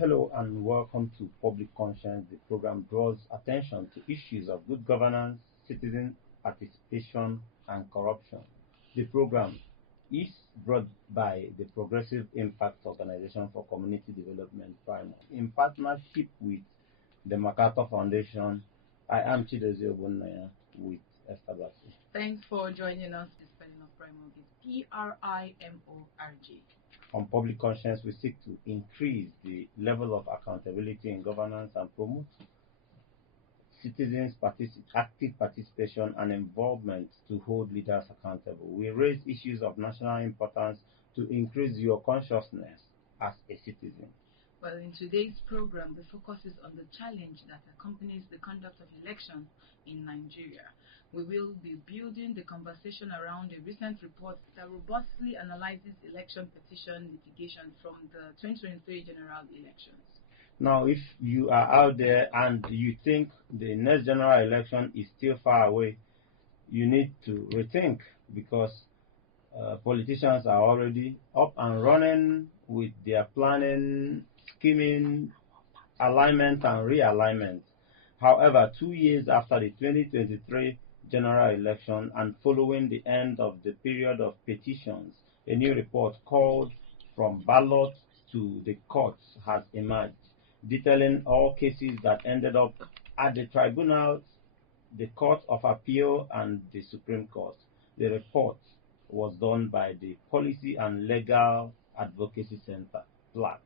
Hello and welcome to Public Conscience. The program draws attention to issues of good governance, citizen participation, and corruption. The program is brought by the Progressive Impact Organization for Community Development, PRIMORG, in partnership with the MacArthur Foundation. I am Chidozie Ogbonnaya with Esther Bassi. Thanks for joining us. The spelling of PRIMORG is PRIMORG. On Public Conscience, we seek to increase the level of accountability in governance and promote citizens' active participation and involvement to hold leaders accountable. We raise issues of national importance to increase your consciousness as a citizen. Well, in today's program, the focus is on the challenge that accompanies the conduct of elections in Nigeria. We will be building the conversation around a recent report that robustly analyzes election petition litigation from the 2023 general elections. Now, if you are out there and you think the next general election is still far away, you need to rethink, because politicians are already up and running with their planning, scheming, alignment, and realignment. However, 2 years after the 2023 general election and following the end of the period of petitions, a new report called From Ballot to the Courts has emerged, detailing all cases that ended up at the tribunals, the Court of Appeal, and the Supreme Court. The report was done by the Policy and Legal Advocacy Center, PLAC,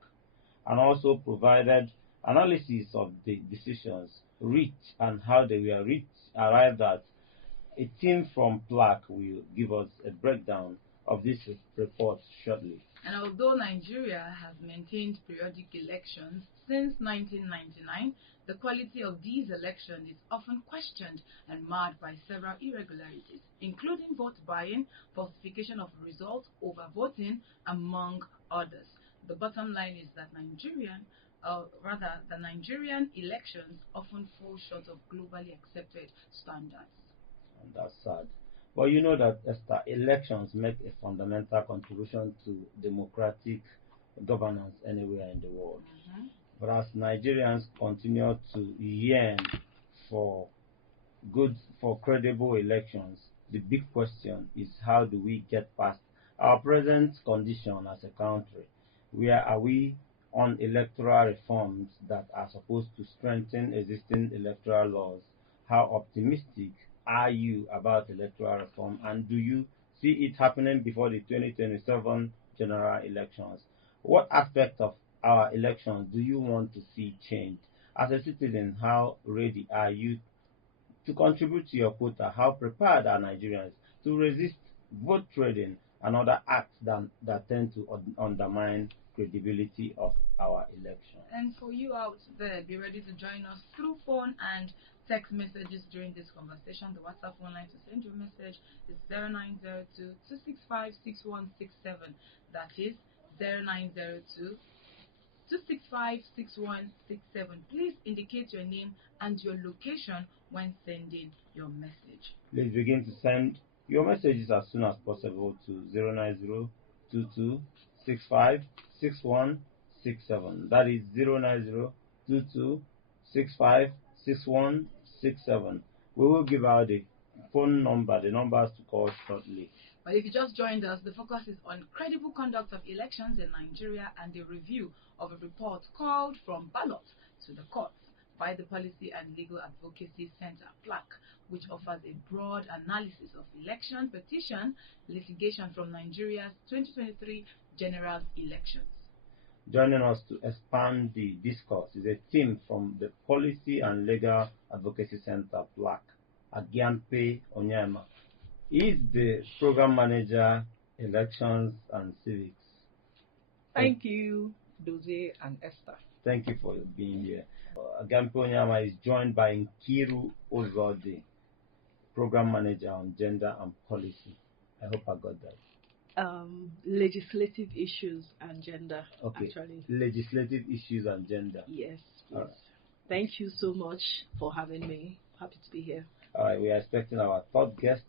and also provided analysis of the decisions reached and how they were arrived at. A team from PLAC will give us a breakdown of this report shortly. And although Nigeria has maintained periodic elections since 1999, the quality of these elections is often questioned and marred by several irregularities, including vote buying, falsification of results, overvoting, among others. The bottom line is that the Nigerian elections often fall short of globally accepted standards. And that's sad. But you know that, Esther, elections make a fundamental contribution to democratic governance anywhere in the world. But as Nigerians continue to yearn for credible elections, the big question is, how do we get past our present condition as a country? Where are we on electoral reforms that are supposed to strengthen existing electoral laws? How optimistic are you about electoral reform, and do you see it happening before the 2027 general elections? What aspect of our elections do you want to see changed? As a citizen, how ready are you to contribute to your quota? How prepared are Nigerians to resist vote trading and other acts that tend to undermine credibility of our election? And for you out there, be ready to join us through phone and text messages during this conversation. The WhatsApp phone line to send your message is 0902-265-6167. That is 0902-265-6167. Please indicate your name and your location when sending your message. Please begin to send your messages as soon as possible to 09022656167. That is 09022656167. We will give out the phone number, the numbers to call shortly. But if you just joined us, the focus is on credible conduct of elections in Nigeria and a review of a report called From Ballot to the Courts by the Policy and Legal Advocacy Center, PLAC, which offers a broad analysis of election petition litigation from Nigeria's 2023 general elections. Joining us to expand the discourse is a team from the Policy and Legal Advocacy Center, PLAC, Agiampe Onyema. He is the Program Manager, Elections and Civics. Thank you, Dozie and Esther. Thank you for being here. Agiampe Onyema is joined by Nkiru Ozode, Program Manager on Gender and Policy. I hope I got that. Legislative issues and gender. Okay. Actually. Legislative issues and gender. Yes. Right. Thank you so much for having me. Happy to be here. All right, we are expecting our third guest,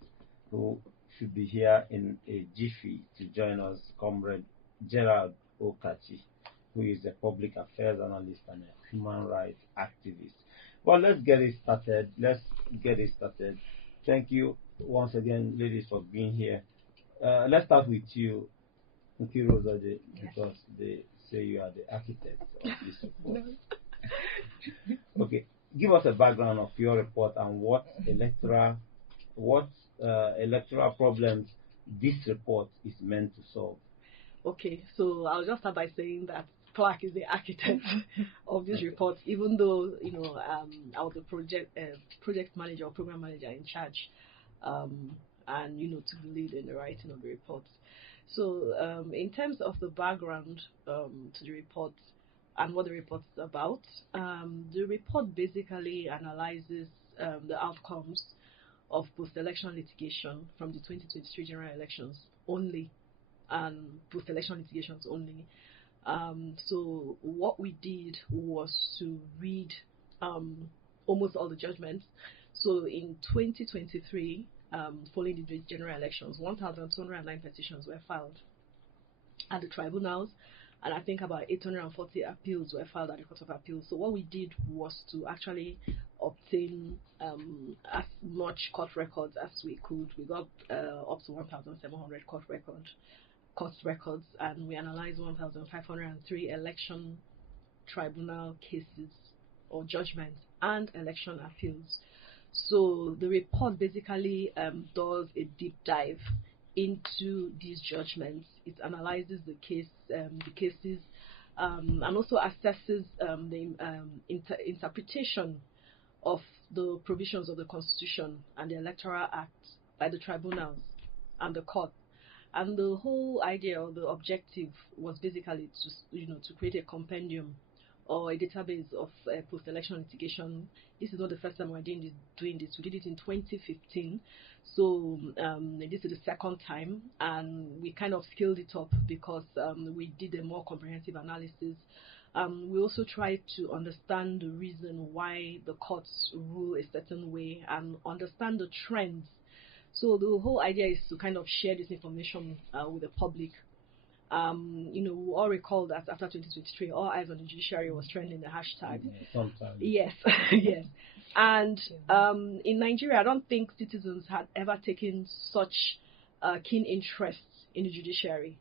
who should be here in a jiffy, to join us, Comrade Gerald Okachi. who is a public affairs analyst and a human rights activist. Well, let's get it started. Thank you once again, ladies, for being here. Let's start with you, Nkiru Zade, because they say you are the architect of this report. Okay, give us a background of your report and what electoral problems this report is meant to solve. Okay, so I'll just start by saying that Clark is the architect of this report, even though I was a project manager or program manager in charge, and took the lead in the writing of the report. So in terms of the background to the report and what the report is about, the report basically analyzes the outcomes of post-election litigation from the 2023 general elections only, and post-election litigations only. So what we did was to read almost all the judgments. So in 2023, following the general elections, 1,209 petitions were filed at the tribunals, and I think about 840 appeals were filed at the Court of Appeals. So what we did was to actually obtain as much court records as we could. We got up to 1,700 court records, and we analyzed 1,503 election tribunal cases or judgments and election appeals. So the report basically does a deep dive into these judgments. It analyzes the cases, and also assesses the interpretation of the provisions of the Constitution and the Electoral Act by the tribunals and the court. And the whole idea or the objective was basically to create a compendium or a database of post-election litigation. This is not the first time we're doing this. We did it in 2015. So this is the second time, and we kind of scaled it up because we did a more comprehensive analysis. We also tried to understand the reason why the courts rule a certain way and understand the trends. So the whole idea is to kind of share this information with the public. We all recall that after 2023, All Eyes on the Judiciary was trending the hashtag. Sometimes. Yes, yes. And in Nigeria, I don't think citizens had ever taken such keen interest in the judiciary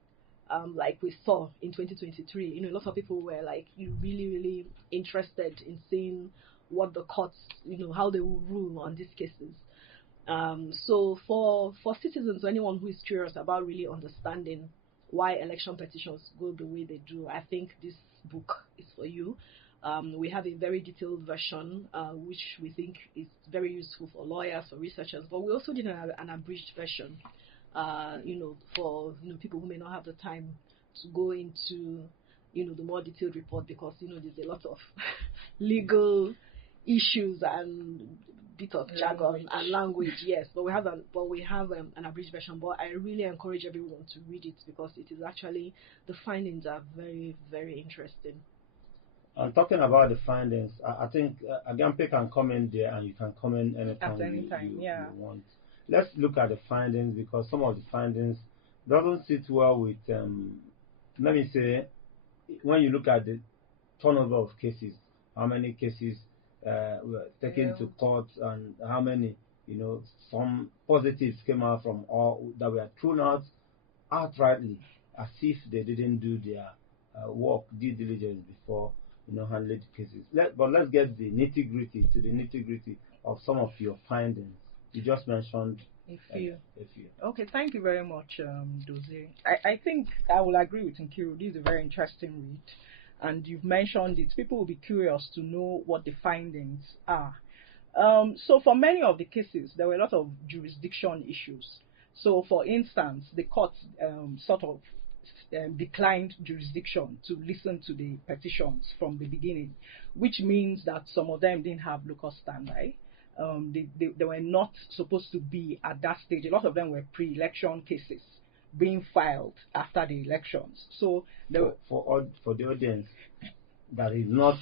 like we saw in 2023. A lot of people were like really, really interested in seeing what the courts, how they will rule on these cases. So for citizens, or anyone who is curious about really understanding why election petitions go the way they do, I think this book is for you. We have a very detailed version, which we think is very useful for lawyers, for researchers, but we also did an abridged version, for people who may not have the time to go into, the more detailed report, because there's a lot of legal issues and bit of jargon and language. Yes, but we have an abridged version. But I really encourage everyone to read it because it is actually, the findings are very, very interesting. And talking about the findings, I think Agampe can comment there, and you can comment anytime you want. Let's look at the findings, because some of the findings doesn't sit well with, let me say, when you look at the turnover of cases, how many cases were taken to court, and how many, some positives came out from all that were thrown out outrightly, as if they didn't do their due diligence before handling the cases. But let's get the nitty-gritty of some of your findings. You just mentioned a few. Okay, thank you very much, Dozie. I think I will agree with Nkiru. This is a very interesting read, and you've mentioned it. People will be curious to know what the findings are. So for many of the cases, there were a lot of jurisdiction issues. So for instance, the court declined jurisdiction to listen to the petitions from the beginning, which means that some of them didn't have locus standi. They were not supposed to be at that stage. A lot of them were pre-election cases being filed after the elections. So for the audience that is not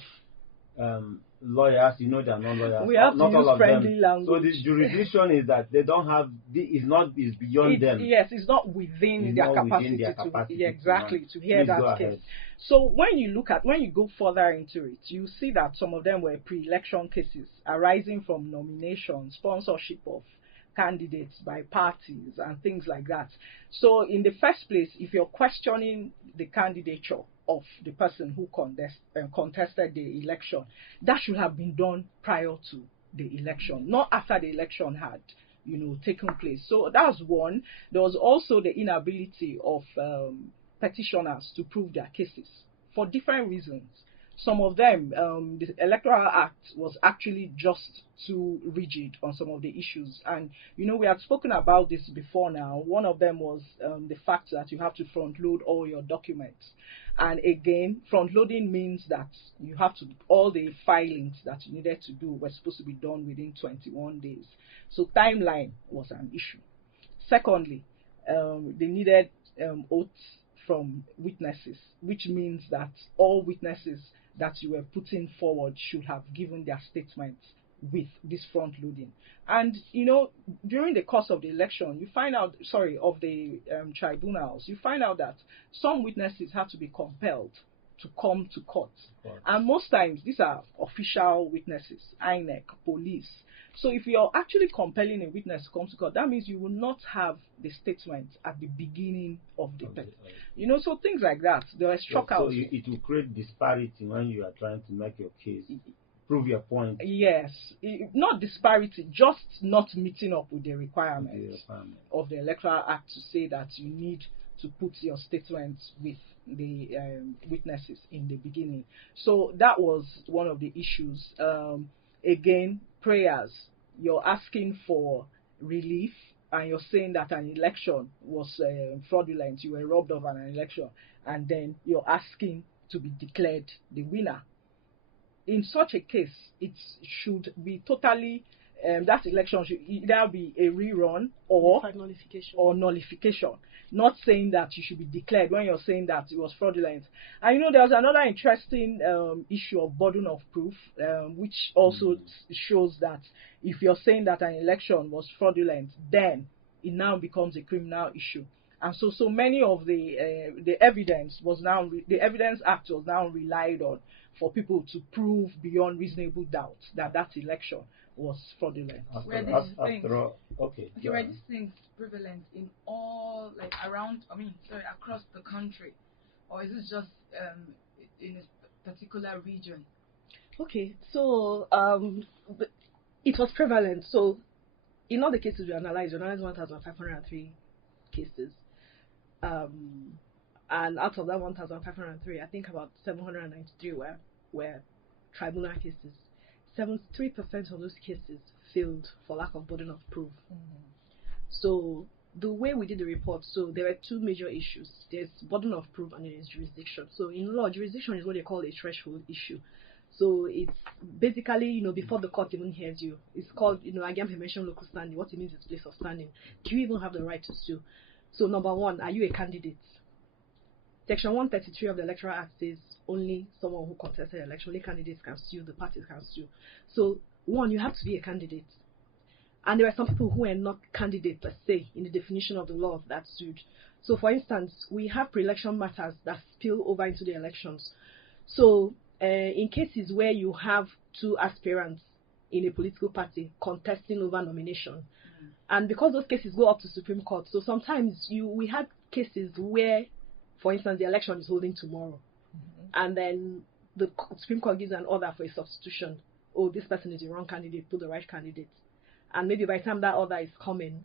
lawyers, you know, they're not lawyers. We have not to use all of friendly them. language. So the jurisdiction is that they don't have. Is beyond them. Yes, it's not within their capacity to exactly to hear that case. So when you go further into it, you see that some of them were pre-election cases arising from nomination, sponsorship of candidates by parties and things like that. So in the first place, if you're questioning the candidature of the person who contested the election, that should have been done prior to the election, not after the election had taken place. So that's one. There was also the inability of petitioners to prove their cases for different reasons. Some of them, the Electoral Act was actually just too rigid on some of the issues. And, we had spoken about this before now. One of them was the fact that you have to front load all your documents. And again, front loading means that you have to, all the filings that you needed to do were supposed to be done within 21 days. So timeline was an issue. Secondly, they needed oaths from witnesses, which means that all witnesses that you were putting forward should have given their statements with this front loading. And during the course of the election, you find out, of the tribunals, you find out that some witnesses have to be compelled to come to court. And most times these are official witnesses, INEC, police. So if you're actually compelling a witness to come to court, that means you will not have the statement at the beginning of the so things like that. They are struck out. So it will create disparity when you are trying to make your case, prove your point. Yes, not disparity, just not meeting up with the requirements of the Electoral Act to say that you need to put your statements with the witnesses in the beginning. So that was one of the issues. Again, prayers. You're asking for relief, and you're saying that an election was fraudulent. You were robbed of an election, and then you're asking to be declared the winner. In such a case, it should be totally that election should either be a rerun or nullification. Not saying that you should be declared when you're saying that it was fraudulent. And there was another interesting issue of burden of proof, which also shows that if you're saying that an election was fraudulent, then it now becomes a criminal issue. And so many of the evidence the Evidence Act was now relied on for people to prove beyond reasonable doubt that election was fraudulent. Were these things prevalent in all, across the country, or is it just in a particular region? Okay, so it was prevalent. So in all the cases we analyzed 1,503 cases. And out of that 1,503, I think about 793 were tribunal cases. 73% of those cases failed for lack of burden of proof. So the way we did the report, so there were two major issues. There's burden of proof and there's jurisdiction. So in law, jurisdiction is what they call a threshold issue. So it's basically, before the court even hears you, it's called, again, I mentioned local standing. What it means is place of standing. Do you even have the right to sue? So number one, are you a candidate? Section 133 of the Electoral Act says only someone who contested the election, only candidates can sue, the parties can sue. So one, you have to be a candidate. And there are some people who were not candidates, per se, in the definition of the law that sued. So for instance, we have pre-election matters that spill over into the elections. So in cases where you have two aspirants in a political party contesting over nomination, and because those cases go up to Supreme Court, so sometimes we had cases where, for instance, the election is holding tomorrow, and then the Supreme Court gives an order for a substitution. Oh, this person is the wrong candidate, put the right candidate. And maybe by the time that order is coming,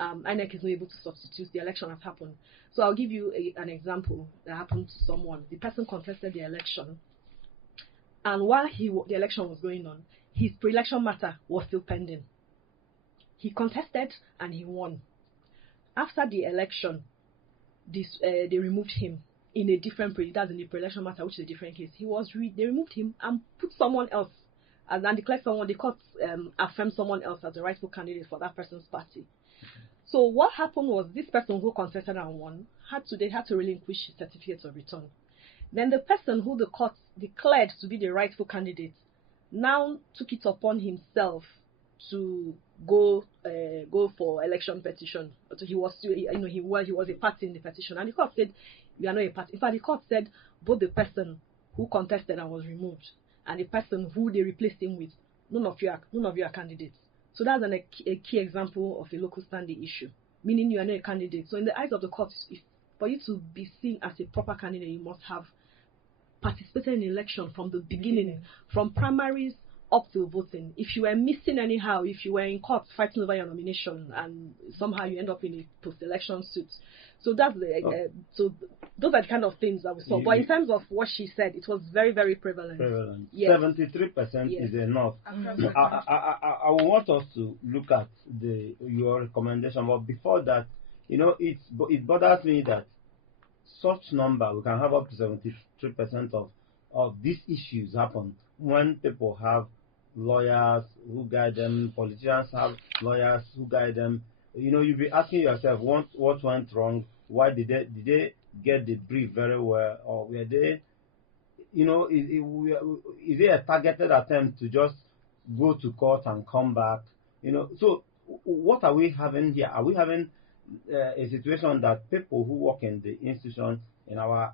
INEC is not able to substitute, the election has happened. So I'll give you an example that happened to someone. The person contested the election, and while the election was going on, his pre-election matter was still pending. He contested and he won. After the election, they removed him in a different that's in the pre-election matter, which is a different case. They removed him and put someone else, and then declared the court affirmed someone else as the rightful candidate for that person's party. So what happened was this person who contested and won they had to relinquish his certificate of return. Then the person who the court declared to be the rightful candidate now took it upon himself to go for election petition. So he was a party in the petition, and the court said you are not a party. In fact, the court said both the person who contested and was removed and the person who they replaced him with, none of you are candidates. So that's a key example of a local standing issue, meaning you are not a candidate. So in the eyes of the court, for you to be seen as a proper candidate, you must have participated in the election from the beginning, from primaries up to voting. If you were missing anyhow, if you were in court fighting over your nomination and somehow you end up in a post-election suit, so that's so those are the kind of things that we saw. But in terms of what she said, it was very, very prevalent. Yes. 73% is enough. I want us to look at your recommendation, but before that, it bothers me that such number, we can have up to 73% of these issues happen when people have lawyers who guide them, politicians have lawyers who guide them. You'll be asking yourself what went wrong, why did they get the brief very well, or were they, is it a targeted attempt to just go to court and come back? So what are we having here? Are we having a situation that people who work in the institution, in our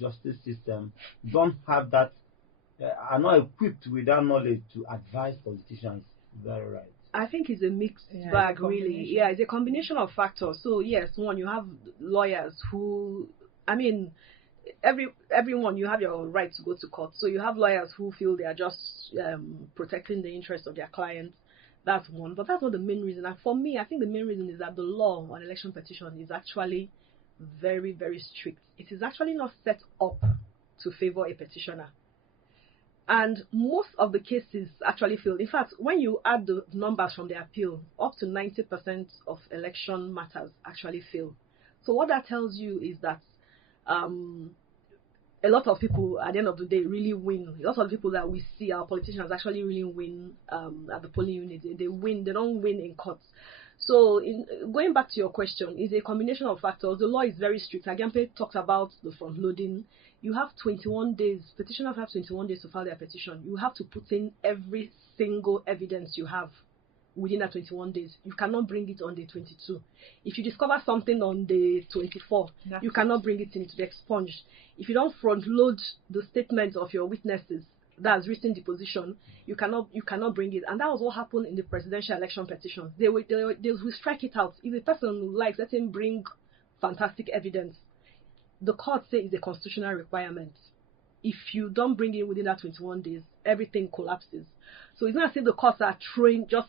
justice system, don't have that, are not equipped with that knowledge to advise politicians? Very right. I think it's a mixed bag, really. Yeah, it's a combination of factors. So yes, one, you have lawyers who, everyone, you have your right to go to court. So you have lawyers who feel they are just protecting the interests of their clients. That's one, but that's not the main reason. And for me, I think the main reason is that the law on election petition is actually very, very strict. It is actually not set up to favor a petitioner. And most of the cases actually fail. In fact, when you add the numbers from the appeal, up to 90% of election matters actually fail. So what that tells you is that a lot of people, at the end of the day, really win. A lot of people that we see, our politicians, actually really win at the polling unit. They win. They don't win in courts. So, going back to your question, it's a combination of factors. The law is very strict. Agyampe talked about the front loading. You have 21 days. Petitioners have 21 days to file their petition. You have to put in every single evidence you have within that 21 days. You cannot bring it on day 22. If you discover something on day 24, you cannot bring it in. It will be expunged. If you don't front load the statements of your witnesses, that's written deposition, you cannot bring it. And that was what happened in the presidential election petition. They will strike it out. If the person likes, let him bring fantastic evidence. The court says it's a constitutional requirement. If you don't bring it within that 21 days, everything collapses. So it's not as if the courts are trained, just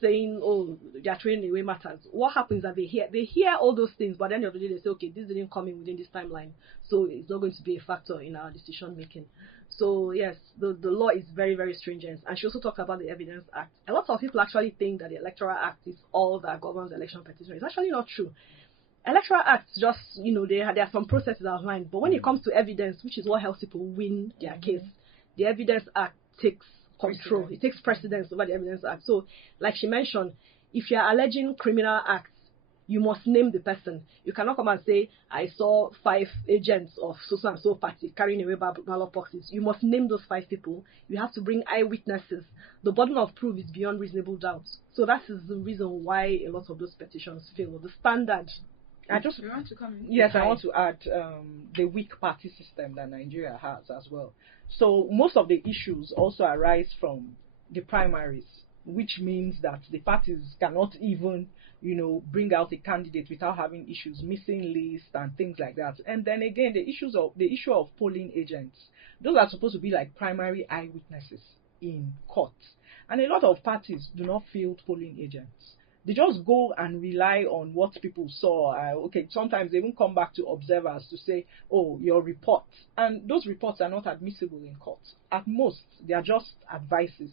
saying, oh, they are training away matters. What happens is that they hear all those things, but at the end of the day, they say, okay, this didn't come in within this timeline, so it's not going to be a factor in our decision making. So yes, the law is very, very stringent. And she also talked about the Evidence Act. A lot of people actually think that the Electoral Act is all that governs election petition. It's actually not true. Electoral Acts just, there are some processes outlined, but when it comes to evidence, which is what helps people win their case, the Evidence Act takes control. It takes precedence over the Evidence Act. So, like she mentioned, if you are alleging criminal acts, you must name the person. You cannot come and say, I saw 5 agents of so and so party carrying away ballot boxes. You must name those 5 people. You have to bring eyewitnesses. The burden of proof is beyond reasonable doubt. So that is the reason why a lot of those petitions fail. The standard. I want to come in. Yes, I want to add the weak party system that Nigeria has as well. So most of the issues also arise from the primaries, which means that the parties cannot even, bring out a candidate without having issues, missing lists and things like that. And then again, the issue of polling agents. Those are supposed to be like primary eyewitnesses in court. And a lot of parties do not field polling agents. They just go and rely on what people saw. Sometimes they even come back to observers to say, oh, your report. And those reports are not admissible in court. At most, they are just advices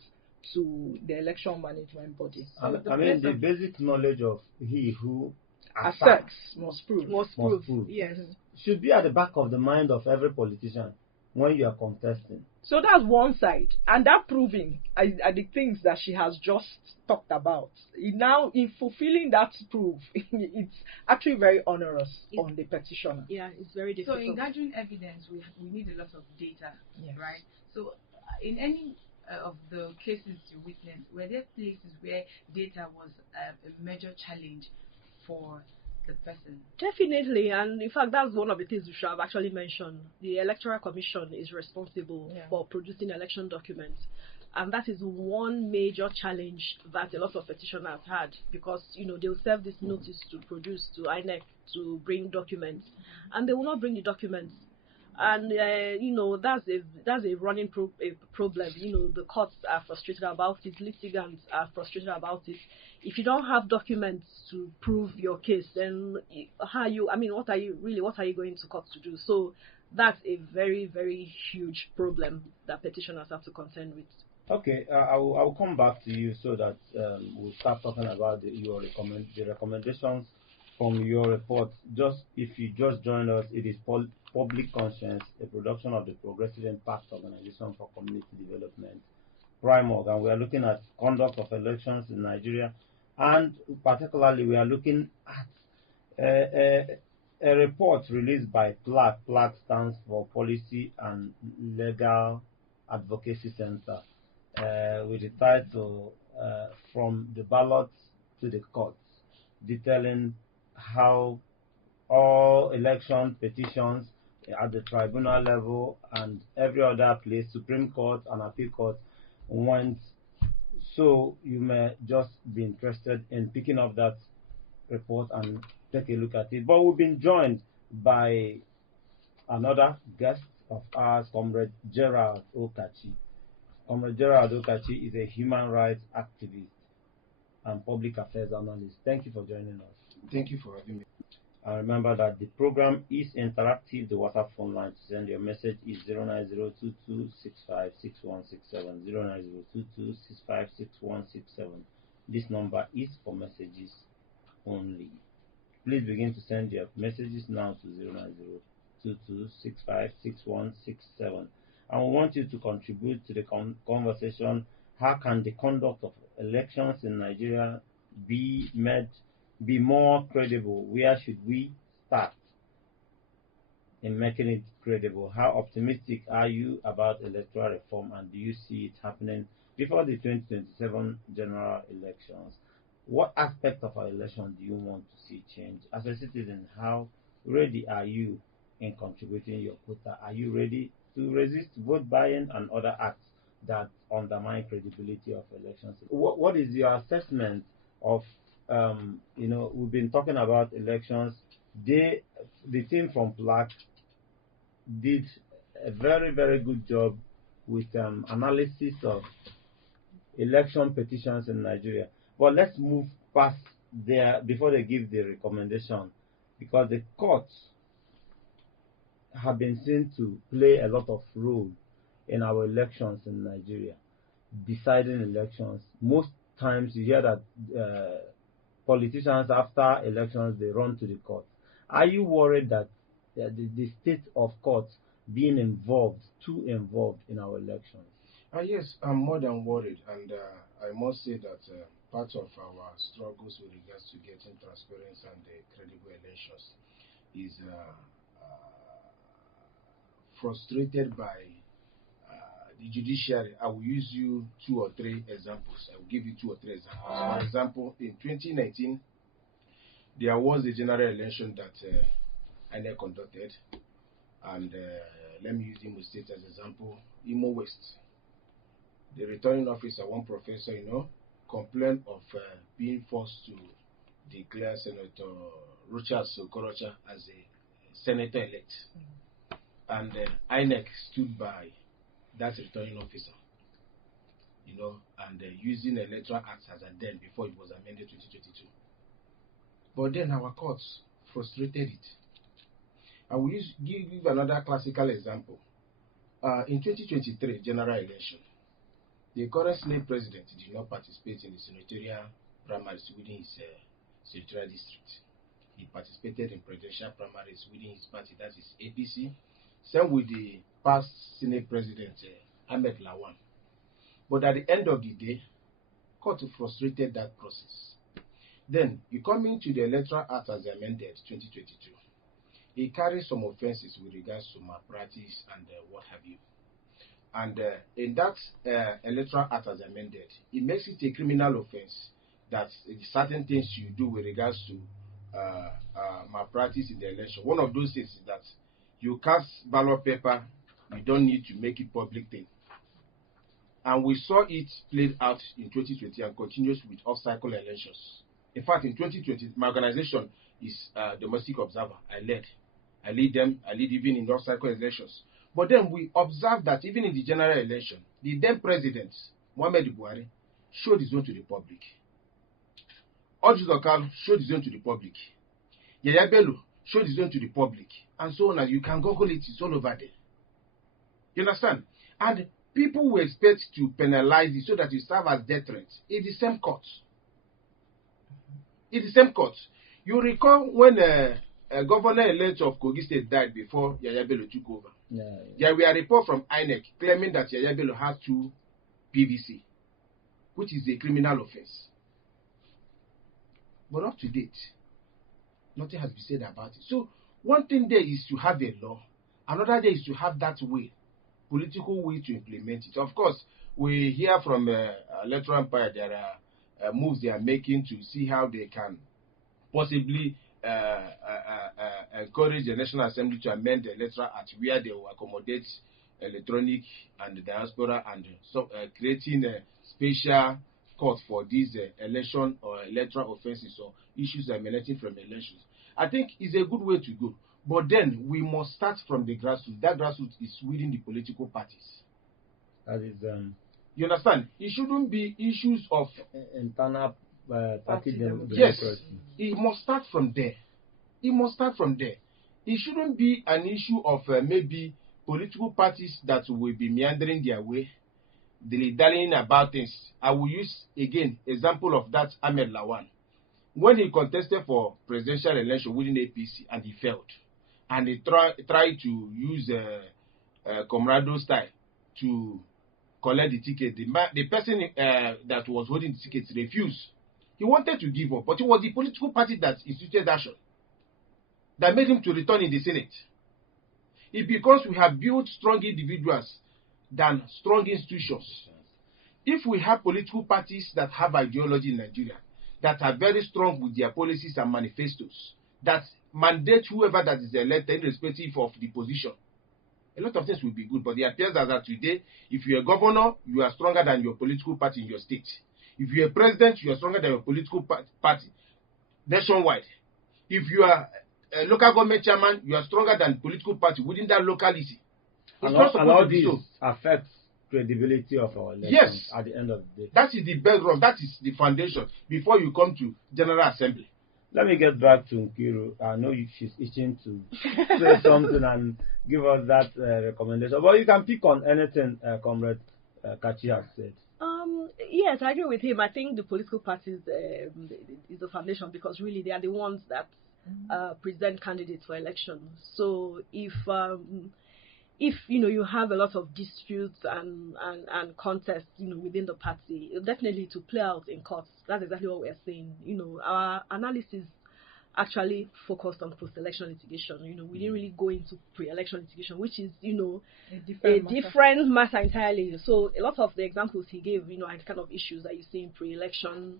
to the election management body. The basic knowledge of he who asserts must prove. Yes. Should be at the back of the mind of every politician when you are contesting. So that's one side. And that proving are the things that she has just talked about. Now, in fulfilling that proof, it's actually very onerous on the petitioner. Yeah, it's very difficult. So in gathering evidence, we need a lot of data, right? So in any of the cases you witnessed, were there places where data was a major challenge for the person? Definitely, and in fact, that's one of the things we should have actually mentioned. The Electoral Commission is responsible for producing election documents, and that is one major challenge that a lot of petitioners had, because they'll serve this notice to produce to INEC to bring documents, and they will not bring the documents. And that's a running problem. The courts are frustrated about it, litigants are frustrated about it. If you don't have documents to prove your case, then what are you going to court to do? So that's a very, very huge problem that petitioners have to contend with. Okay, I'll come back to you so that we'll start talking about the recommendations from your report. Just if you just joined us, it is Public Conscience, a production of the Progressive Impact Organization for Community Development, PRIMORG, and we are looking at conduct of elections in Nigeria, and particularly we are looking at a report released by PLAC. PLAC stands for Policy and Legal Advocacy Center, with the title From the Ballots to the Courts, detailing how all election petitions at the tribunal level and every other place, Supreme Court and Appeal Court, went. So you may just be interested in picking up that report and take a look at it. But we've been joined by another guest of ours, Comrade Gerald Okachi. Comrade Gerald Okachi is a human rights activist and public affairs analyst. Thank you for joining us. Thank you for having me. And remember that the program is interactive. The WhatsApp phone line to send your message is 09022656167. 09022656167. This number is for messages only. Please begin to send your messages now to 09022656167. And we want you to contribute to the conversation. How can the conduct of elections in Nigeria be more credible? Where should we start in making it credible? How optimistic are you about electoral reform, and do you see it happening before the 2027 general elections? What aspect of our election do you want to see change? As a citizen, how ready are you in contributing your quota? Are you ready to resist vote buying and other acts that undermine credibility of elections? What is your assessment of we've been talking about elections. The team from PLAC did a very, very good job with analysis of election petitions in Nigeria. But let's move past there before they give the recommendation, because the courts have been seen to play a lot of role in our elections in Nigeria, deciding elections. Most times you hear that politicians, after elections, they run to the court. Are you worried that the state of courts being too involved in our elections? Yes, I'm more than worried, and I must say that part of our struggles with regards to getting transparency and credible elections is frustrated by the judiciary. I will use you 2 or 3 examples. I will give you 2 or 3 examples. For example, in 2019, there was a general election that INEC conducted, and let me use Imo State as an example. Imo West, the returning officer, one professor, complained of being forced to declare Senator Rochas Okorocha as a senator-elect, and INEC stood by that returning officer, and using Electoral Act as a then before it was amended 2022. But then our courts frustrated it. I will give another classical example. In 2023 general election, the current Senate president did not participate in the senatorial primaries within his senatorial district. He participated in presidential primaries within his party, that is APC. Same with the past Senate president, Ahmed Lawan. But at the end of the day, court frustrated that process. Then you come into the Electoral Act as amended 2022. It carries some offenses with regards to malpractice and what have you. And in that Electoral Act as amended, it makes it a criminal offense that certain things you do with regards to malpractice in the election. One of those things is that you cast ballot paper, you don't need to make it public thing. And we saw it played out in 2020 and continues with off-cycle elections. In fact, in 2020, my organization is Domestic Observer. I lead them. I lead even in off-cycle elections. But then we observed that even in the general election, the then president, Muhammadu Buhari, showed his own to the public. Ojuzokal showed his own to the public. Yaya Bello showed his own to the public. And so on. And you can Google it. It's all over there. You understand? And people will expect to penalize it so that you serve as deterrent. It's the same court. It's the same court. You recall when a governor-elect of Kogi State died before Yaya Bello took over. There were a report from INEC claiming that Yaya Bello has 2 PVC, which is a criminal offense. But up to date, nothing has been said about it. So one thing there is to have a law. Another there is to have that way, political way to implement it. Of course, we hear from Electoral Empire there are moves they are making to see how they can possibly encourage the National Assembly to amend the Electoral Act where they will accommodate electronic and the diaspora and creating a special court for these election or electoral offenses or issues emanating from elections. I think it's a good way to go. But then we must start from the grassroots. That grassroots is within the political parties. That is, you understand? It shouldn't be issues of internal party democracy. Yes, it must start from there. It must start from there. It shouldn't be an issue of maybe political parties that will be meandering their way, dilly-dallying about things. I will use, again, example of that Ahmed Lawan. When he contested for presidential election within APC and he failed, and he tried to use Comrado style to collect the ticket, the person that was holding the ticket refused. He wanted to give up, but it was the political party that instituted action that made him to return in the Senate. It's because we have built strong individuals than strong institutions. If we have political parties that have ideology in Nigeria, that are very strong with their policies and manifestos, that mandate whoever that is elected irrespective of the position, a lot of things will be good. But it appears that today, if you're a governor, you are stronger than your political party in your state. If you're a president, you are stronger than your political party nationwide. If you are a local government chairman, you are stronger than political party within that locality. And all these affects credibility of our elections. Yes, at the end of the day. That is the bedrock, that is the foundation before you come to General Assembly. Let me get back to Nkiru. I know she's itching to say something and give us that recommendation. But you can pick on anything Comrade Kachi has said. Yes, I agree with him. I think the political parties is the foundation because really they are the ones that present candidates for elections. So if you have a lot of disputes and contests within the party, definitely to play out in courts. That's exactly what we're saying. Our analysis actually focused on post-election litigation. We didn't really go into pre-election litigation, which is a different matter entirely. So a lot of the examples he gave are the kind of issues that you see in pre-election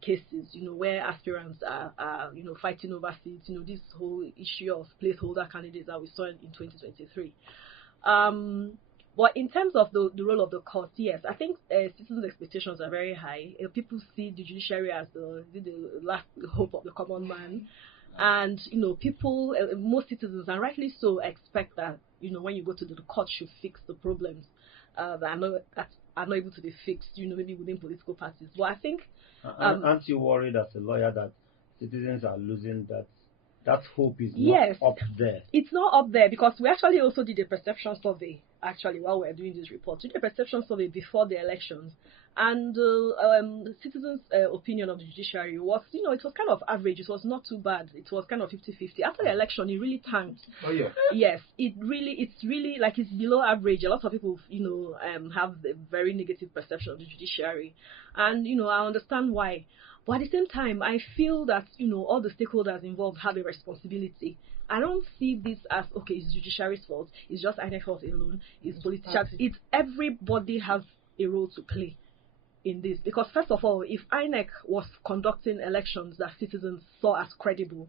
cases, where aspirants are fighting over seats, this whole issue of placeholder candidates that we saw in 2023. But in terms of the role of the court, yes, I think citizens' expectations are very high. People see the judiciary as the last hope of the common man. And, people, most citizens, and rightly so, expect that, when you go to the court, should fix the problems that are not able to be fixed, maybe within political parties. But I think... aren't you worried as a lawyer that citizens are losing that hope is not up there? It's not up there because we actually also did a perception survey, while we were doing this report. We did a perception survey before the elections. And the citizens' opinion of the judiciary was, it was kind of average. It was not too bad. It was kind of 50-50. After the election, it really tanked. Oh, yeah. Yes, it's really like it's below average. A lot of people, have a very negative perception of the judiciary. And, I understand why. But at the same time, I feel that, all the stakeholders involved have a responsibility I don't see this as, okay, it's judiciary's fault, it's just INEC fault alone, it's politicians. It's everybody has a role to play in this. Because first of all, if INEC was conducting elections that citizens saw as credible,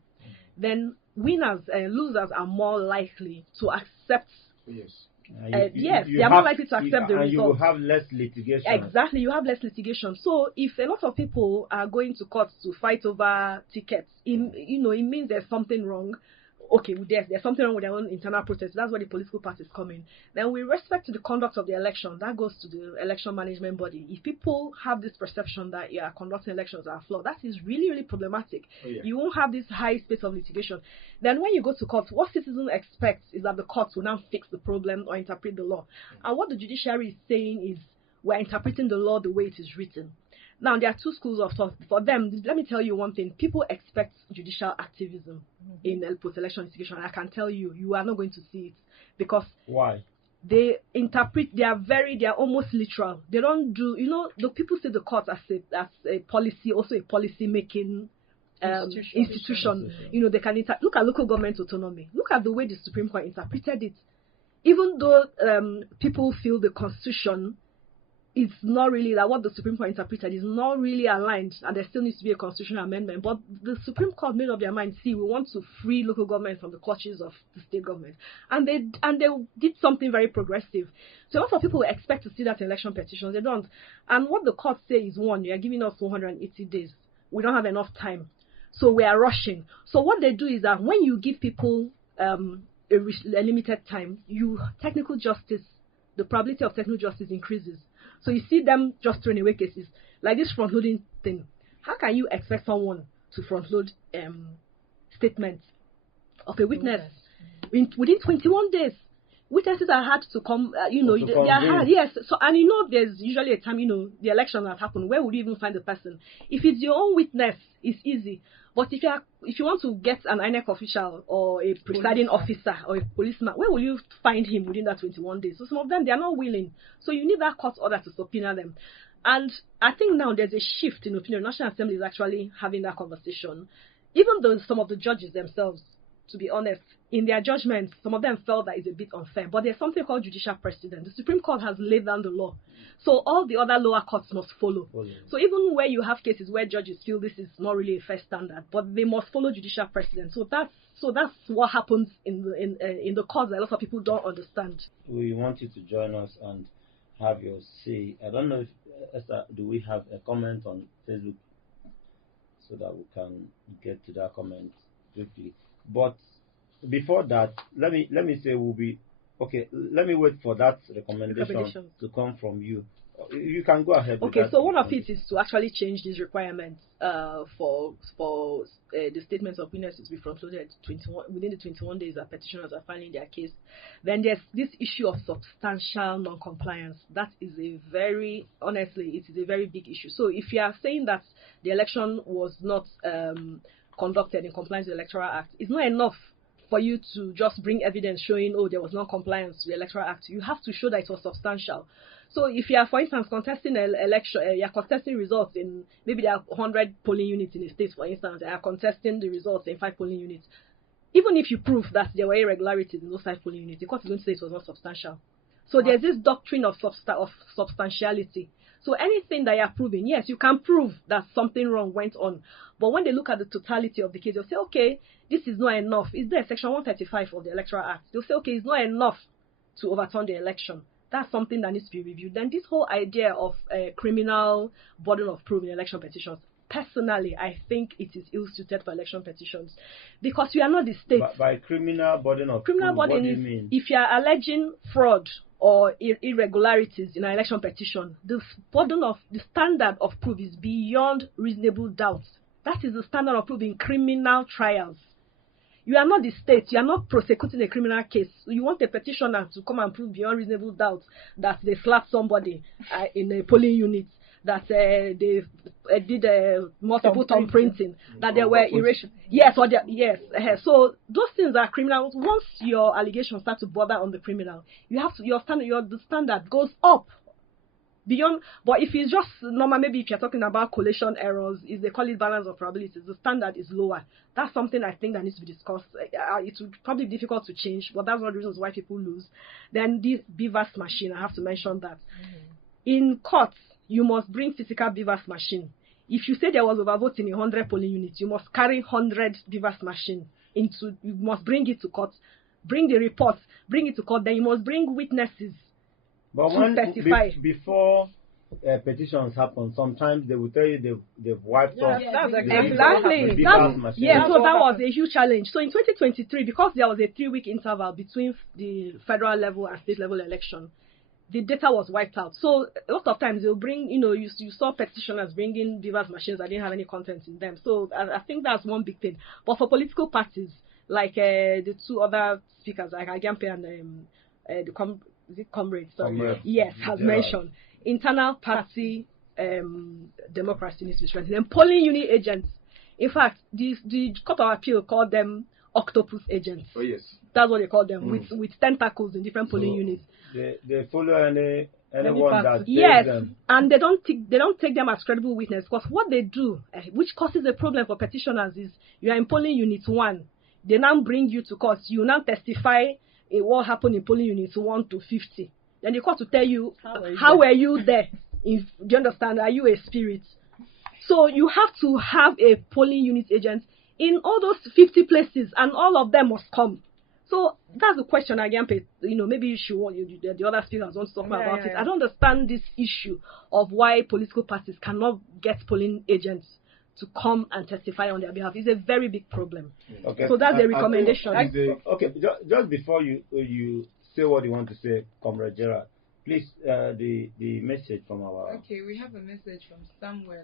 then winners and losers are more likely to accept. Yes. They are more likely to accept the result. You will have less litigation. Exactly, you have less litigation. So if a lot of people are going to court to fight over tickets, it means there's something wrong. Okay, there's something wrong with their own internal process. That's where the political parties come in. Then with respect to the conduct of the election, that goes to the election management body. If people have this perception that conducting elections are flawed, that is really, really problematic. You won't have this high space of litigation. Then when you go to court, what citizens expect is that the courts will now fix the problem or interpret the law. And what the judiciary is saying is, we're interpreting the law the way it is written. Now, there are two schools of thought. For them, let me tell you one thing. People expect judicial activism in post-election litigation. I can tell you, you are not going to see it. Because why? They interpret, they are almost literal. They don't do, the people see the court as a policy, also a policy-making institution. They can look at local government autonomy. Look at the way the Supreme Court interpreted it. Even though people feel the Constitution, it's not really that what the Supreme Court interpreted is not really aligned, and there still needs to be a constitutional amendment. But the Supreme Court made up their mind. See, we want to free local government from the clutches of the state government, and they did something very progressive. So a lot of people expect to see that in election petitions. They don't. And what the court say is, one, you are giving us 480 days. We don't have enough time, so we are rushing. So what they do is that when you give people a limited time, technical justice, the probability of technical justice increases. So you see them just throwing away cases. Like this front-loading thing. How can you expect someone to front-load statements of a witness within 21 days? Witnesses are hard to come, they are hard, yes. So, and there's usually a time, the election has happened. Where would you even find the person? If it's your own witness, it's easy. But if you want to get an INEC official or a presiding officer or a policeman, where will you find him within that 21 days? So some of them, they are not willing. So you need that court order to subpoena them. And I think now there's a shift in opinion. National Assembly is actually having that conversation. Even though some of the judges themselves, to be honest, in their judgments, some of them felt that it's a bit unfair. But there's something called judicial precedent. The Supreme Court has laid down the law. So all the other lower courts must follow. So even where you have cases where judges feel this is not really a fair standard, but they must follow judicial precedent. So that's what happens in the courts that a lot of people don't understand. We want you to join us and have your say. I don't know if Esther, do we have a comment on Facebook so that we can get to that comment quickly. But before that, let me say we'll be okay. Let me wait for that recommendation to come from you. You can go ahead. Okay, so one of it is to actually change these requirements for the statements of witnesses to be front-loaded within the 21 days that petitioners are filing their case. Then there's this issue of substantial non-compliance. That is honestly, it is a very big issue. So if you are saying that the election was not conducted in compliance with the Electoral Act, it's not enough for you to just bring evidence showing, there was non-compliance with the Electoral Act. You have to show that it was substantial. So if you are, for instance, contesting an election, you are contesting results in, maybe there are 100 polling units in a state, for instance, and are contesting the results in 5 polling units. Even if you prove that there were irregularities in those 5 polling units, the court is going to say it was not substantial. So there's this doctrine of substantiality. So anything that you are proving, yes, you can prove that something wrong went on. But when they look at the totality of the case, they'll say, okay, this is not enough. Is there Section 135 of the Electoral Act? They'll say, okay, it's not enough to overturn the election. That's something that needs to be reviewed. Then this whole idea of criminal burden of proof in election petitions, personally, I think it is ill-suited for election petitions because we are not the state. By criminal burden of proof, what do you mean? If you are alleging fraud or irregularities in an election petition, the standard of proof is beyond reasonable doubt. That is the standard of proof in criminal trials. You are not the state. You are not prosecuting a criminal case. You want a petitioner to come and prove beyond reasonable doubt that they slapped somebody in a polling unit, that they did multiple thumb printing, that there were erasures. Yes. So those things are criminal. Once your allegations start to border on the criminal, you have to the standard goes up. beyond. But if it's just normal, maybe if you're talking about collation errors, is they call it balance of probabilities, the standard is lower. That's something I think that needs to be discussed. It would probably be difficult to change, but that's one of the reasons why people lose. Then this BVAS machine, I have to mention that. In courts, you must bring physical BVAS machine. If you say there was overvoting in 100 polling units, you must carry 100 BVAS machine you must bring it to court, bring the reports, bring it to court, then you must bring witnesses to testify. Before petitions happen, sometimes they will tell you they've wiped off. That's exactly. So that was a huge challenge. So in 2023, because there was a 3-week interval between the federal level and state level election, the data was wiped out. So a lot of times they'll bring, you saw petitioners bringing BVAS machines that didn't have any content in them. So I think that's one big thing. But for political parties, like the two other speakers, like Agampe and Comrade, has mentioned, internal party democracy needs to be strengthened. And polling unit agents, in fact, the Court of Appeal called them octopus agents. Oh yes, that's what they call them, with tentacles in different polling units. They follow anyone that them. And they don't take them as credible witness, because what they do, which causes a problem for petitioners, is you are in polling unit 1, they now bring you to court, you now testify what happened in polling units 1 to 50. Then the court will tell you how were you there. Do you understand? Are you a spirit? So you have to have a polling unit agent in all those 50 places, and all of them must come. So that's the question again. Maybe you should the other speakers want to talk about it. I don't understand this issue of why political parties cannot get polling agents to come and testify on their behalf. It's a very big problem. Okay. So that's the recommendation. Okay, just before you say what you want to say, Comrade Gerard, please, the message from our... Okay, we have a message from Samuel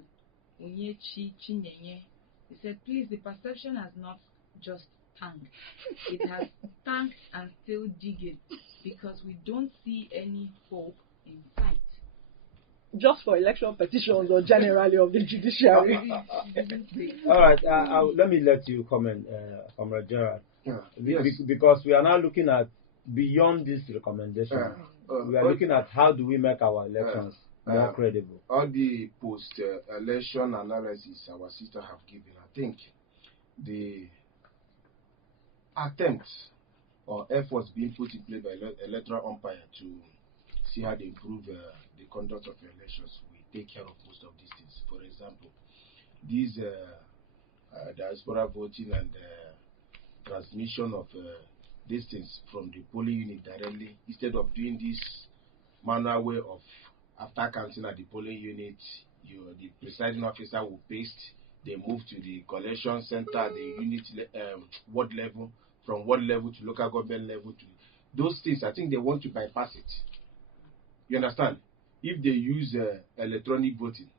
Unyechi Chinenye. He said, please, the perception has not just tanked. It has tanked and still digging, because we don't see any hope in sight. Just for election petitions or generally of the judiciary? All right, let me let you comment, Comrade Gerard. Because we are now looking at beyond this recommendation. We are looking at how do we make our elections more credible. All the post-election analysis our sister have given, I think the attempts or efforts being put in place by electoral umpire to see how they improve the conduct of elections will take care of most of these things. For example, these diaspora voting and transmission of these things from the polling unit directly, instead of doing this manual way of after counting at the polling unit, the presiding officer will paste, they move to the collection center, the unit ward level, from ward level to local government level to those things. I think they want to bypass it. You understand? If they use electronic voting,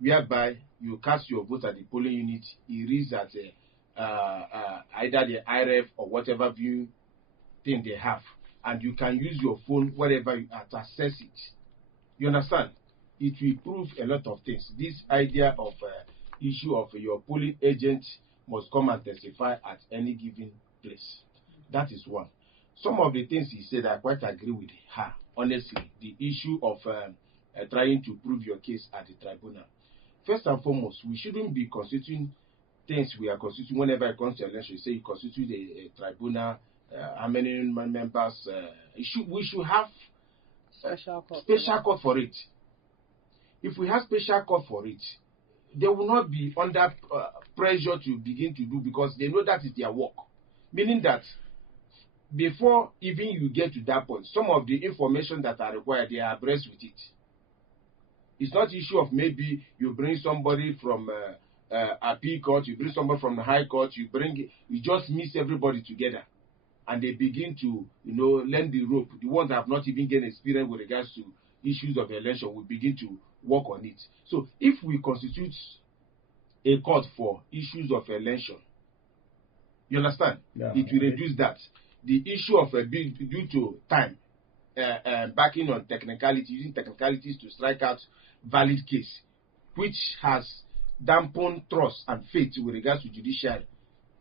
whereby you cast your vote at the polling unit, it reads at either the IREV or whatever view thing they have, and you can use your phone wherever you are to access it. You understand? It will prove a lot of things. This idea of issue of your polling agent must come and testify at any given place. That is one. Some of the things he said, I quite agree with her. Honestly, the issue of trying to prove your case at the tribunal. First and foremost, we shouldn't be constituting things we are constituting whenever it comes to election. You say you constitute a tribunal, how many members? We should have special court for it. If we have special court for it, they will not be under pressure to begin to do, because they know that is their work. Meaning that before even you get to that point, some of the information that are required, they are abreast with it. It's not issue of maybe you bring somebody from appeal court, you bring somebody from the high court, you just mix everybody together, and they begin to learn the rope. The ones that have not even gained experience with regards to issues of election will begin to work on it. So if we constitute a court for issues of election, you understand? Yeah, it will reduce that. The issue of due to time, backing on technicality, using technicalities to strike out valid case, which has dampened trust and faith with regards to judiciary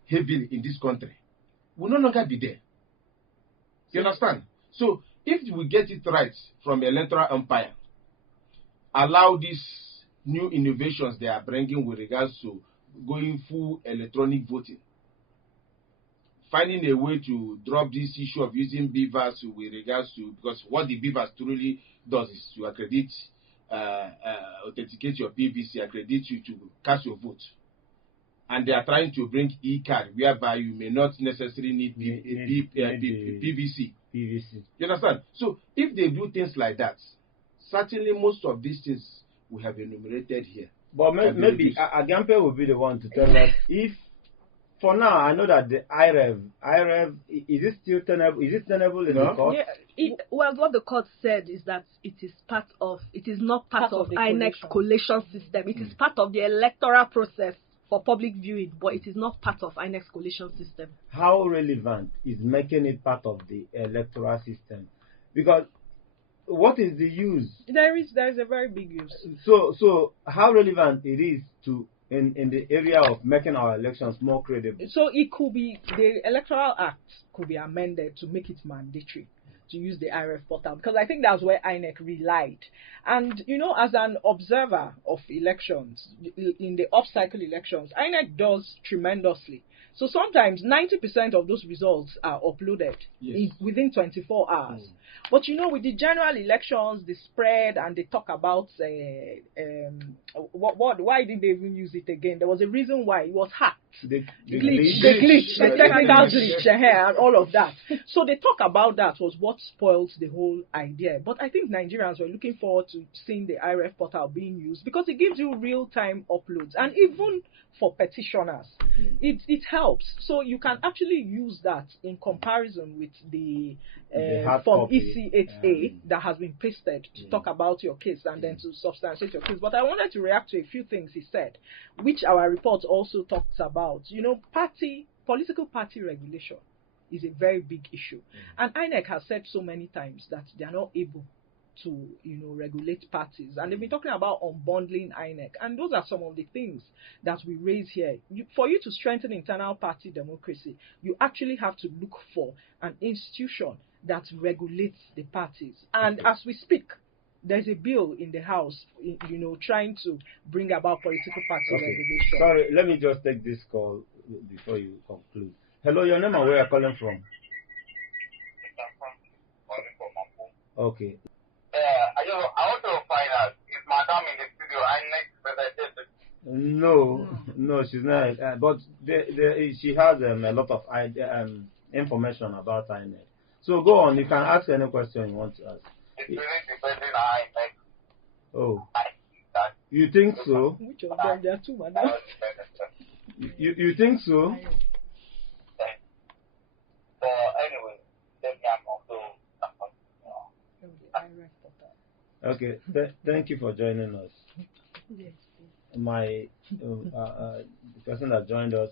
heavily in this country, will no longer be there. You understand? So if we get it right from electoral umpire, allow these new innovations they are bringing with regards to going full electronic voting, finding a way to drop this issue of using beavers with regards to, because what the beavers truly does is to accredit, authenticate your PVC, accredit you to cast your vote. And they are trying to bring e-card whereby you may not necessarily need PVC. PVC. You understand? So if they do things like that, certainly most of these things we have enumerated here. But maybe Agampe will be the one to tell us if, for now, I know that the IREV, is it still tenable? Is it tenable in the court? Yeah, well, what the court said is that it is not part of INEC's collation system. It is part of the electoral process for public viewing, but it is not part of INEC's collation system. How relevant is making it part of the electoral system? Because what is the use? There is a very big use. So how relevant it is to in the area of making our elections more credible? So it could be, the Electoral Act could be amended to make it mandatory to use the IREV portal, because I think that's where INEC relied. And, you know, as an observer of elections, in the off-cycle elections, INEC does tremendously. So sometimes 90% of those results are uploaded within 24 hours. But, you know, with the general elections, the spread, and they talk about why did they even use it again? There was a reason why. It was hacked. The technical glitch, and all of that. So they talk about that was what spoils the whole idea. But I think Nigerians were looking forward to seeing the IREV portal being used because it gives you real-time uploads. And even for petitioners, it helps. So you can actually use that in comparison with the Form EC8A that has been pasted to talk about your case and then to substantiate your case. But I wanted to react to a few things he said, which our report also talks about. You know, political party regulation is a very big issue. And INEC has said so many times that they are not able to, you know, regulate parties. And they've been talking about unbundling INEC. And those are some of the things that we raise here. For you to strengthen internal party democracy, you actually have to look for an institution that regulates the parties. And as we speak, there's a bill in the House, you know, trying to bring about political party regulation. Sorry, let me just take this call before you conclude. Hello, your name and where you're calling from? Okay. I want to find out, is Madam in the studio INEC representative? No, she's not. But she has a lot of information about INEC. So go on, you can ask any question you want to ask. It's really depending on INEC. Oh. You think so? Which of them? There are two, madam. You think so? So anyway, let me also. Okay, thank you for joining us. Yes, The person that joined us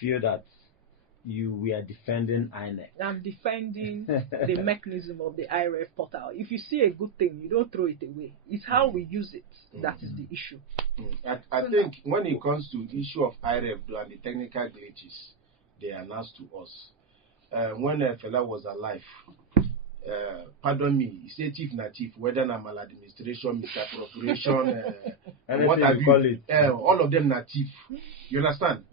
feel that we are defending INEC. I'm defending the mechanism of the IREV portal. If you see a good thing, you don't throw it away. It's how we use it that is the issue. I think when it comes to the issue of IREV and the technical glitches they announced to us, when Fela was alive, pardon me, he said chief na chief, whether na maladministration, misappropriation, what have you call it, all of them na chief. You understand?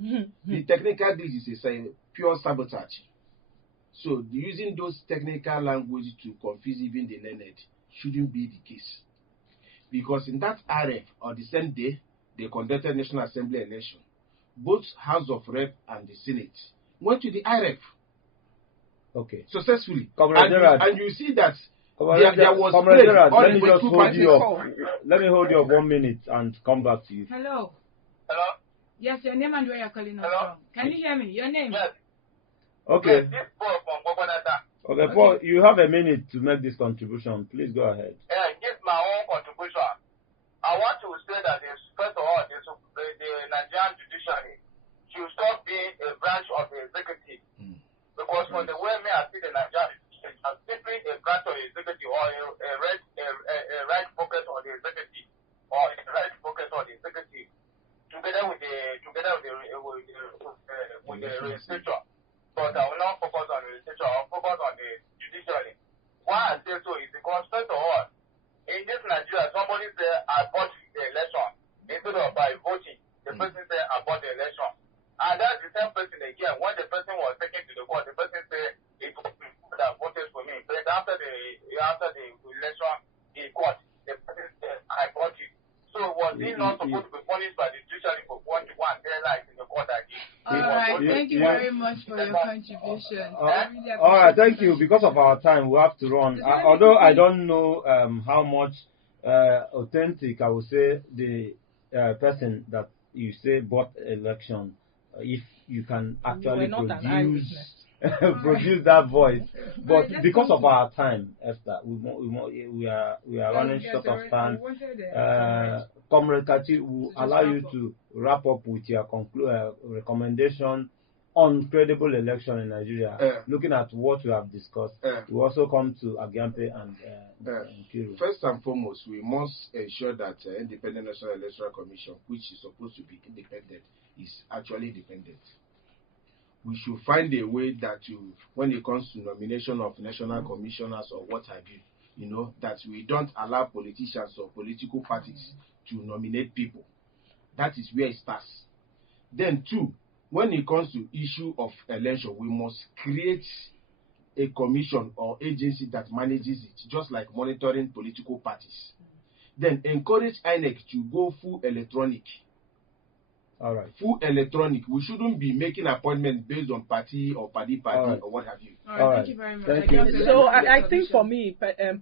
The technical glitch is a pure sabotage. So using those technical language to confuse even the learned shouldn't be the case. Because in that IREV, on the same day, they conducted National Assembly election. Both House of Rep and the Senate went to the IREV. Okay. Successfully. And you see that there was let me hold you up 1 minute and come back to you. Hello. Hello? Yes, your name and where you're calling us from. Can you hear me? Your name? Yes. Okay. Yes, this Paul from Bobonata. Okay, Paul, you have a minute to make this contribution. Please go ahead. Yeah, give my own contribution. I want to say that first of all, the Nigerian judiciary should stop being a branch of the executive. Because from the way I see the Nigerian judiciary, it's simply a branch of the executive or a right focus on the executive or a right focus on the executive together with the legislature. But I will not focus on the legislature, I will focus on the judiciary. Why I say so is because first of all, in this Nigeria Nigeria, somebody say I bought the election instead of by voting. The person say I bought the election, and that's the same person again. When the person was taken to the court, the person say it was people that voted for me. But after the election, the court, the person said I bought it. So was he not supposed to be punished by the judiciary for what you want their life in the court again? All right, thank you very much for your contribution. I really all right, thank appreciate you. Because of our time, we have to run. Although I don't know how much authentic, I would say, the person that you say bought election, if you can actually produce that voice. But because of our time, Esther, we are running short of time. Comrade Kachi will allow you to wrap up with your recommendation on credible election in Nigeria. Looking at what we have discussed, we also come to Agyampe and Nkiru. First and foremost, we must ensure that Independent National Electoral Commission, which is supposed to be independent, is actually dependent. We should find a way that when it comes to nomination of national commissioners or what have you, that we don't allow politicians or political parties to nominate people. That is where it starts. Then two, when it comes to issue of election, we must create a commission or agency that manages it, just like monitoring political parties. Then encourage INEC to go full electronic. All right. Full electronic. We shouldn't be making appointments based on party or party or what have you. All right. Thank you very much. Thank you. So I think for me,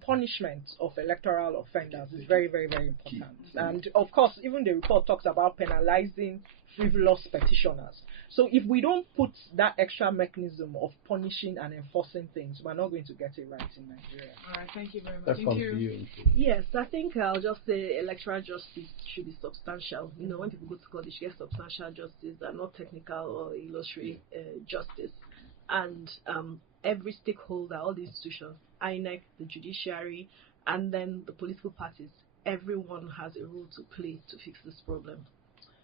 punishment of electoral offenders is very, very, very important. And of course, even the report talks about penalizing frivolous petitioners. So if we don't put that extra mechanism of punishing and enforcing things, we're not going to get it right in Nigeria. All right, thank you very much. Let's come to you. Yes, I think I'll just say electoral justice should be substantial. When people go to court, they should get substantial justice and not technical or illusory justice. And every stakeholder, all the institutions, INEC, the judiciary, and then the political parties, everyone has a role to play to fix this problem.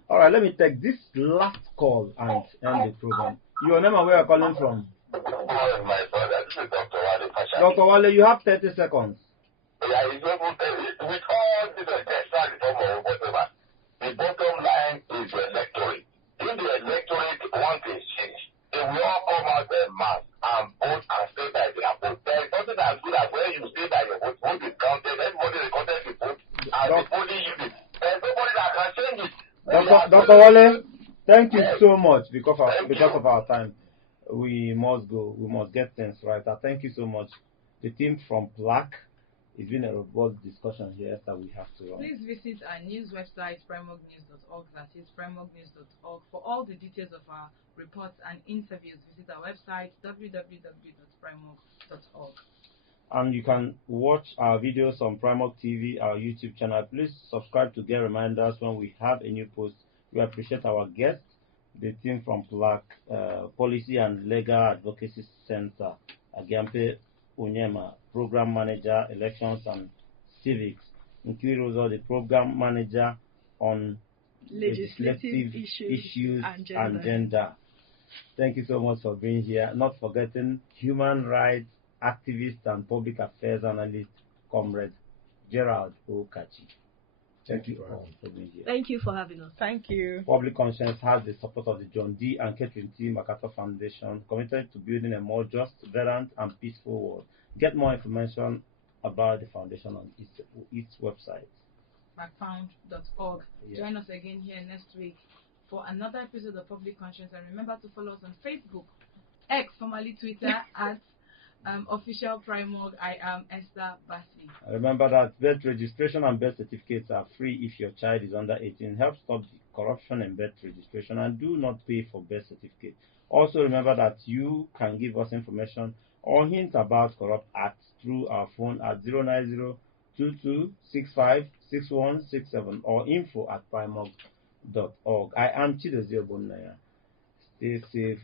All right, let me take this last call and end the program. Your name and where you're calling from? Good morning, my brother. This is Dr. Wale Pasha. Dr. Wale, you have 30 seconds. Yeah, it's able to, with all this extra reform or whatever, the bottom line is the electorate. If the electorate wants a change, they will all come out en masse and vote and stay by their vote. There is nothing as good as when you stay by your vote, vote is counted, everybody recorded the vote, and the polling unit. There's nobody that can change it. Dr. Wale, thank you so much because of our time. We must go. We must get things right. Thank you so much. The team from Black, it's been a robust discussion here that we have to run. Please visit our news website, primorgnews.org. That is primorgnews.org. For all the details of our reports and interviews, visit our website, www.primorg.org. And you can watch our videos on PRIMORG TV, our YouTube channel. Please subscribe to get reminders when we have a new post. We appreciate our guests, the team from Black Policy and Legal Advocacy Center, Agyampe Onyema, Program Manager, Elections and Civics, Nkiru, the Program Manager on Legislative Issues and Gender. Thank you so much for being here. Not forgetting human rights activist and public affairs analyst, Comrade Gerald Okachi. Thank you all for being here. Thank you for having us. Thank you. Public Conscience has the support of the John D. and Catherine T. MacArthur Foundation, committed to building a more just, vibrant, and peaceful world. Get more information about the foundation on its website, macfound.org. Join us again here next week for another episode of Public Conscience, and remember to follow us on Facebook, X, formerly Twitter, at official PRIMORG. I am Esther Bassi. Remember that birth registration and birth certificates are free if your child is under 18. Help stop the corruption in birth registration and do not pay for birth certificate. Also remember that you can give us information or hints about corrupt acts through our phone at 09022656167 or info@primorg.org. I am Chidozie Ogbonnaya. Stay safe.